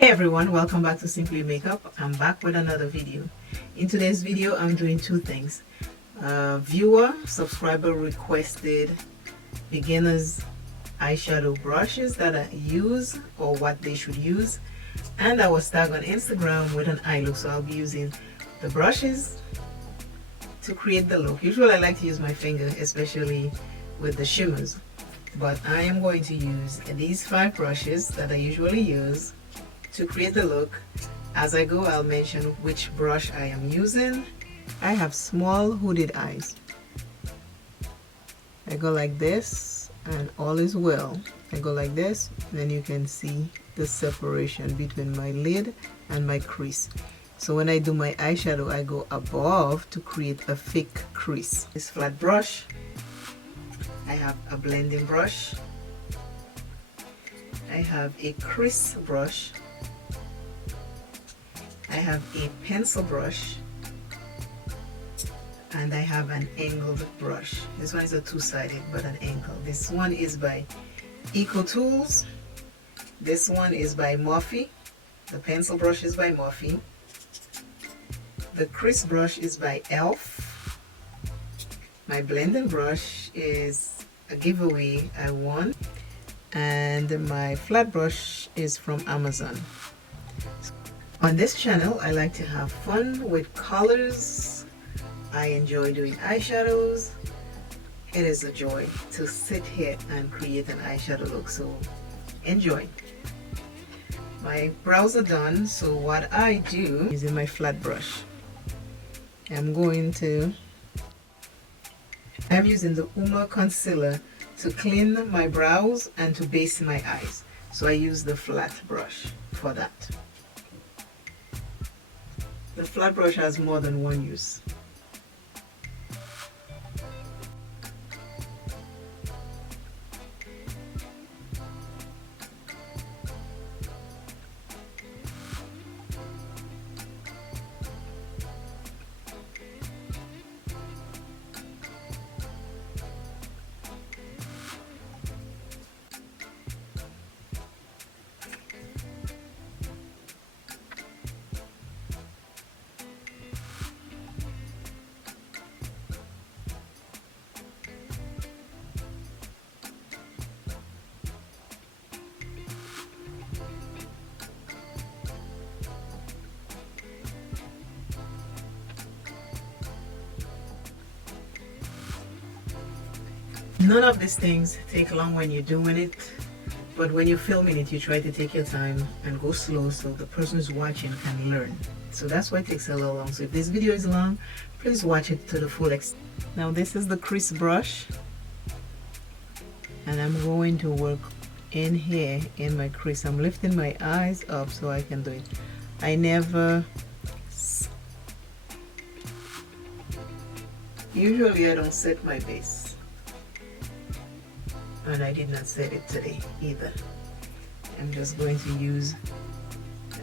Hey everyone, welcome back to Simply Makeup. I'm back with another video. In today's video, I'm doing two things. Subscriber requested beginners eyeshadow brushes that I use or what they should use. And I was tagged on Instagram with an eye look, so I'll be using the brushes to create the look. Usually I like to use my finger, especially with the shimmers. But I am going to use these 5 brushes that I usually use to create the look. As I go, I'll mention which brush I am using. I have small hooded eyes. I go like this and all is well. I go like this, then you can see the separation between my lid and my crease. So when I do my eyeshadow, I go above to create a fake crease. This flat brush, I have a blending brush, I have a crease brush, I have a pencil brush, and I have an angled brush. This one is a two-sided but an angle. This one is by Eco Tools. This one is by Morphe. The pencil brush is by Morphe. The crease brush is by e.l.f. My blending brush is a giveaway I won. And my flat brush is from Amazon. On this channel, I like to have fun with colors. I enjoy doing eyeshadows. It is a joy to sit here and create an eyeshadow look, so enjoy. My brows are done, so what I do is using my flat brush. I'm using the Uma concealer to clean my brows and to base my eyes. So I use the flat brush for that. The flat brush has more than one use. None of these things take long when you're doing it, but when you're filming it, you try to take your time and go slow so the person who's watching can learn. So that's why it takes a little long. So if this video is long, please watch it to the full extent. Now this is the crease brush, and I'm going to work in here in my crease. I'm lifting my eyes up so I can do it. Usually I don't set my base. And I did not set it today either. I'm just going to use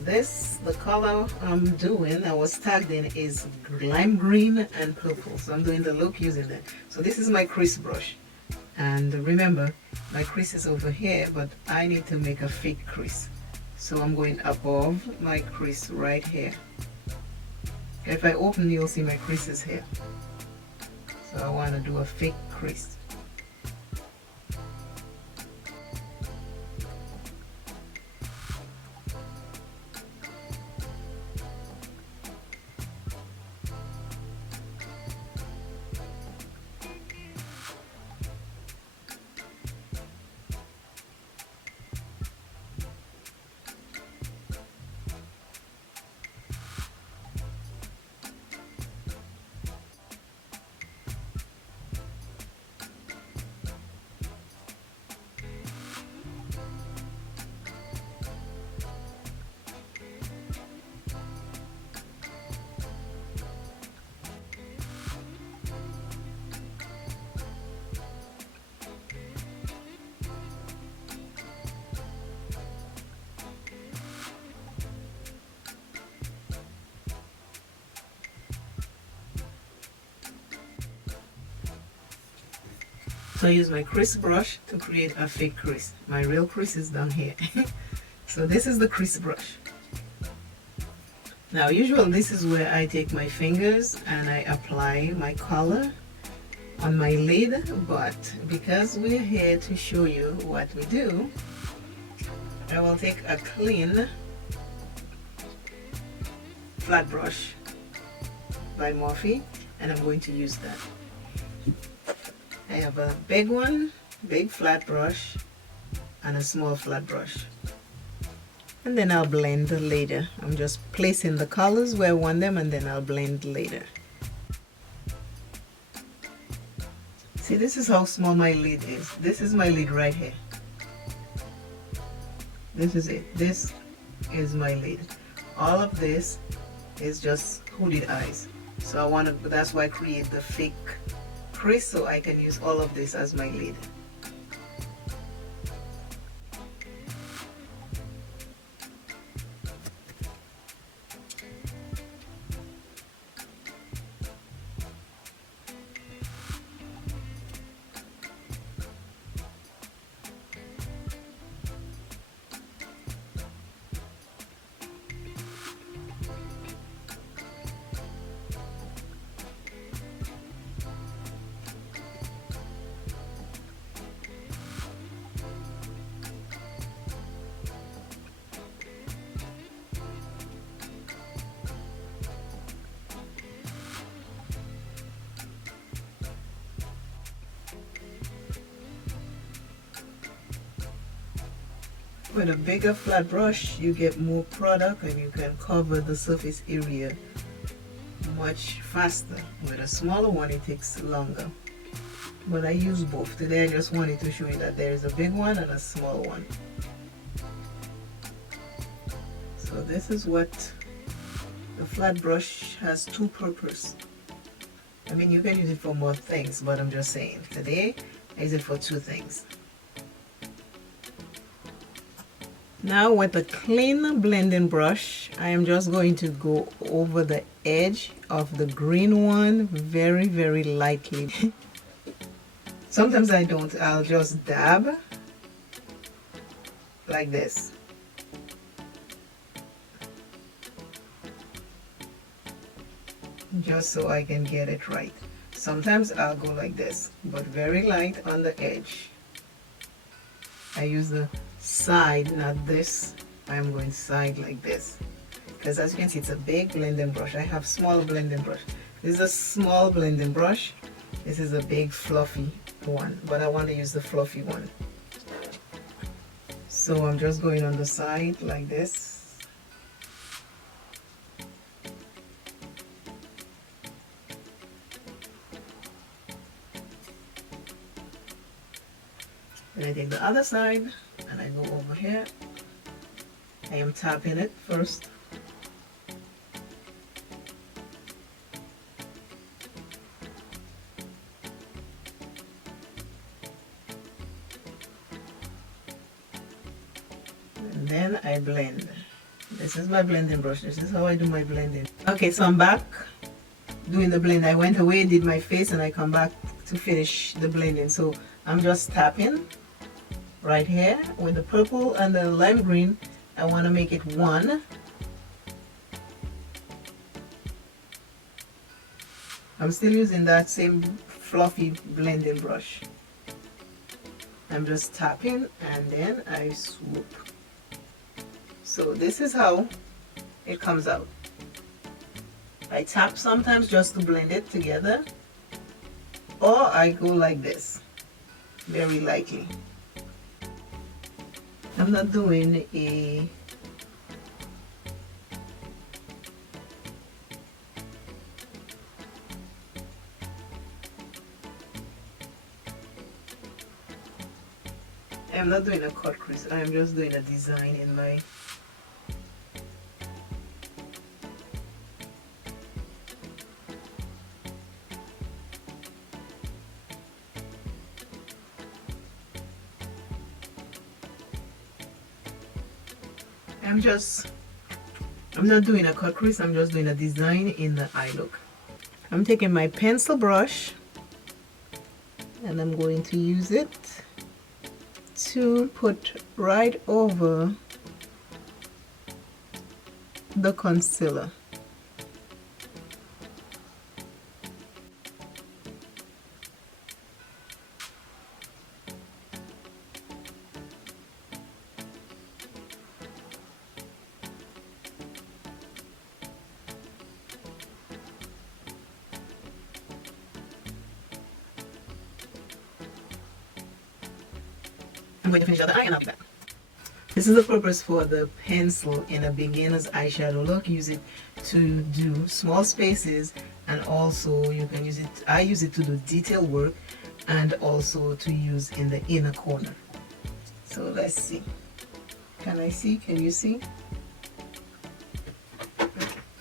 this. The color I'm doing, I was tagged in, is lime green and purple. So I'm doing the look using that. So this is my crease brush. And remember, my crease is over here, but I need to make a fake crease. So I'm going above my crease right here. If I open, you'll see my creases here. So I want to do a fake crease. So I use my crease brush to create a fake crease. My real crease is down here. So this is the crease brush. Now usually this is where I take my fingers and I apply my color on my lid, but because we're here to show you what we do, I will take a clean flat brush by Morphe and I'm going to use that. I have a big one, big flat brush, and a small flat brush. And then I'll blend later. I'm just placing the colors where I want them and then I'll blend later. See, this is how small my lid is. This is my lid right here. This is it. This is my lid. All of this is just hooded eyes. So I want to, that's why I create the fake crease so I can use all of this as my lid. With a bigger flat brush, you get more product and you can cover the surface area much faster. With a smaller one, it takes longer. But I use both. Today I just wanted to show you that there is a big one and a small one. So this is what the flat brush has, two purposes. I mean, you can use it for more things, but I'm just saying, today I use it for two things. Now with a clean blending brush, I am just going to go over the edge of the green one very, very lightly. Sometimes I don't, I'll just dab like this. Just so I can get it right. Sometimes I'll go like this, but very light on the edge. I use the side, not this. I'm going side like this, because as you can see, it's a big blending brush. I have small blending brush. This is a small blending brush. This is a big fluffy one, but I want to use the fluffy one. So I'm just going on the side like this. Then I take the other side and I go over here. I am tapping it first. And then I blend. This is my blending brush. This is how I do my blending. Okay, so I'm back doing the blend. I went away, did my face, and I come back to finish the blending. So I'm just tapping right here with the purple and the lime green. I want to make it one. I'm still using that same fluffy blending brush. I'm just tapping and then I swoop. So this is how it comes out. I tap sometimes just to blend it together, or I go like this, very lightly. I'm not doing a cut crease. I am just doing a design in my I'm not doing a cut crease, I'm just doing a design in the eye look. I'm taking my pencil brush and I'm going to use it to put right over the concealer. I'm going to finish out the eye and I'll be back. This is the purpose for the pencil in a beginner's eyeshadow look. Use it to do small spaces, and also you can use it, I use it to do detail work, and also to use in the inner corner. So let's see. Can I see? Can you see?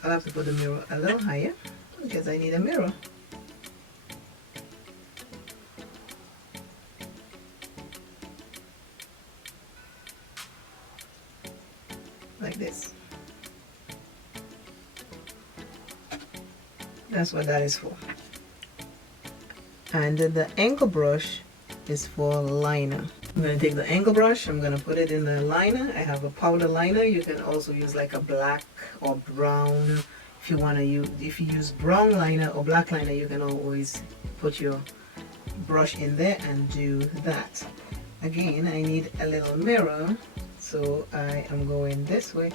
I'll have to put the mirror a little higher because I need a mirror. Like this. That's what that is for. And then the angle brush is for liner. I'm going to take the angle brush, I'm going to put it in the liner. I have a powder liner. You can also use like a black or brown. If you want to use, if you use brown liner or black liner, you can always put your brush in there and do that. Again, I need a little mirror, so I am going this way.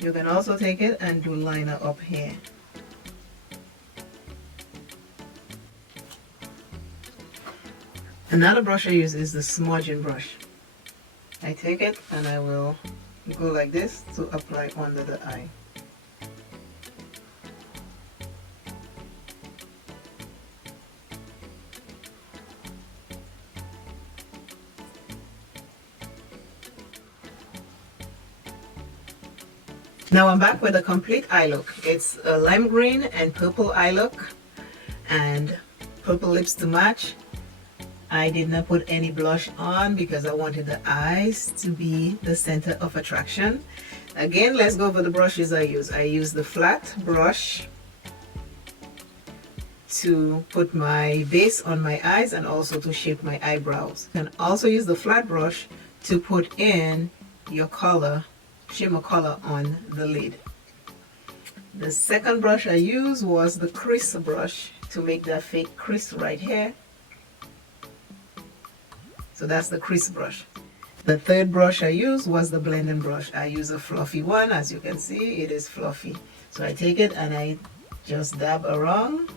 You can also take it and do liner up here. Another brush I use is the smudging brush. I take it and I will go like this to apply under the eye. Now I'm back with a complete eye look. It's a lime green and purple eye look and purple lips to match. I did not put any blush on because I wanted the eyes to be the center of attraction. Again, let's go over the brushes I use. I use the flat brush to put my base on my eyes and also to shape my eyebrows. You can also use the flat brush to put in your color, shimmer color on the lid. The second brush I used was the crease brush to make that fake crease right here. So that's the crease brush. The third brush I used was the blending brush. I use a fluffy one. As you can see, it is fluffy. So I take it and I just dab around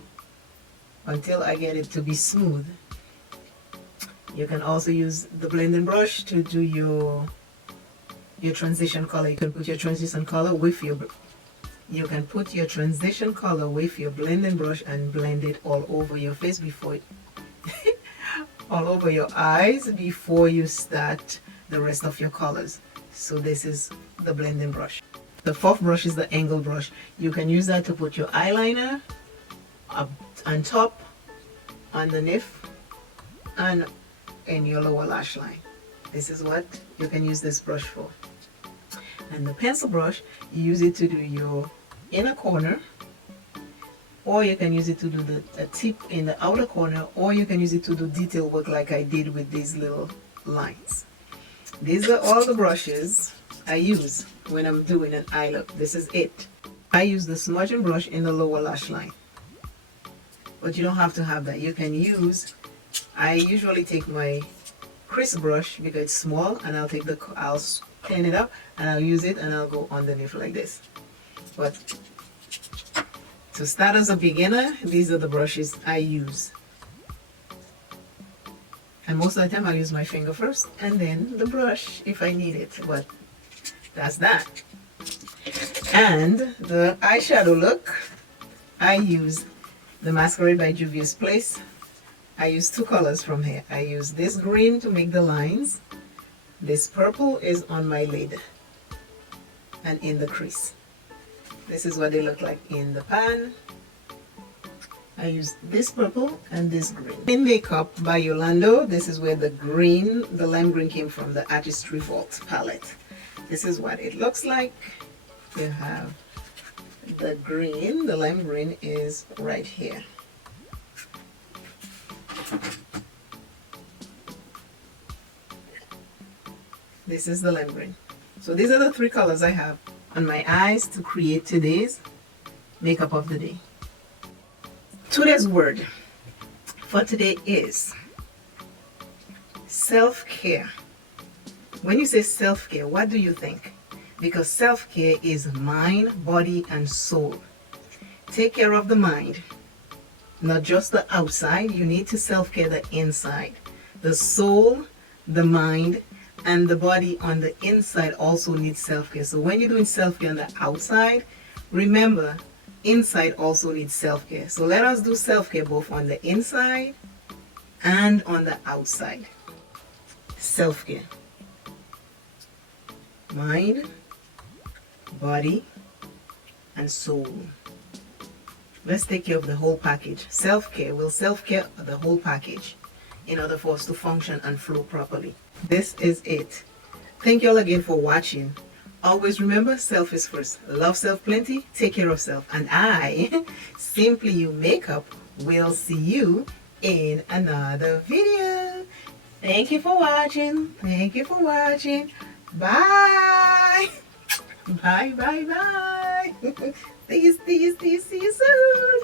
until I get it to be smooth. You can also use the blending brush to do your transition color. You can put your transition color with your blending brush and blend it all over your face before all over your eyes before you start the rest of your colors. So this is the blending brush. The fourth brush is the angle brush. You can use that to put your eyeliner up on top, underneath, and in your lower lash line. This is what you can use this brush for. And the pencil brush, you use it to do your inner corner, or you can use it to do the tip in the outer corner, or you can use it to do detail work like I did with these little lines. These are all the brushes I use when I'm doing an eye look. This is it. I use the smudging brush in the lower lash line, but you don't have to have that. You can use, I usually take my crease brush because it's small, and I'll clean it up and I'll use it and I'll go underneath like this. But to start as a beginner, these are the brushes I use. And most of the time I'll use my finger first and then the brush if I need it. But that's that. And the eyeshadow look, I use the Masquerade by JUVIA'S Place. I use two colors from here. I use this green to make the lines. This purple is on my lid and in the crease. This is what they look like in the pan. I use this purple and this green. In Makeup by Yolando, this is where the green, the lime green came from, the Artistry Vault palette. This is what it looks like. You have The green, the lime green, is right here. This is the lime green. So these are the three colors I have on my eyes to create today's makeup of the day. Today's word for today is self-care. When you say self-care, what do you think? Because self-care is mind, body, and soul. Take care of the mind, not just the outside. You need to self-care the inside. The soul, the mind, and the body on the inside also needs self-care. So when you're doing self-care on the outside, remember, inside also needs self-care. So let us do self-care both on the inside and on the outside. Self-care. Mind, body, and soul. Let's take care of the whole package. Self-care will self-care the whole package in order for us to function and flow properly. This is it. Thank you all again for watching. Always remember, self is first. Love self plenty, take care of self. And I, Simply You Makeup, will see you in another video. Thank you for watching. Thank you for watching. Bye. Bye, bye, bye. See you soon.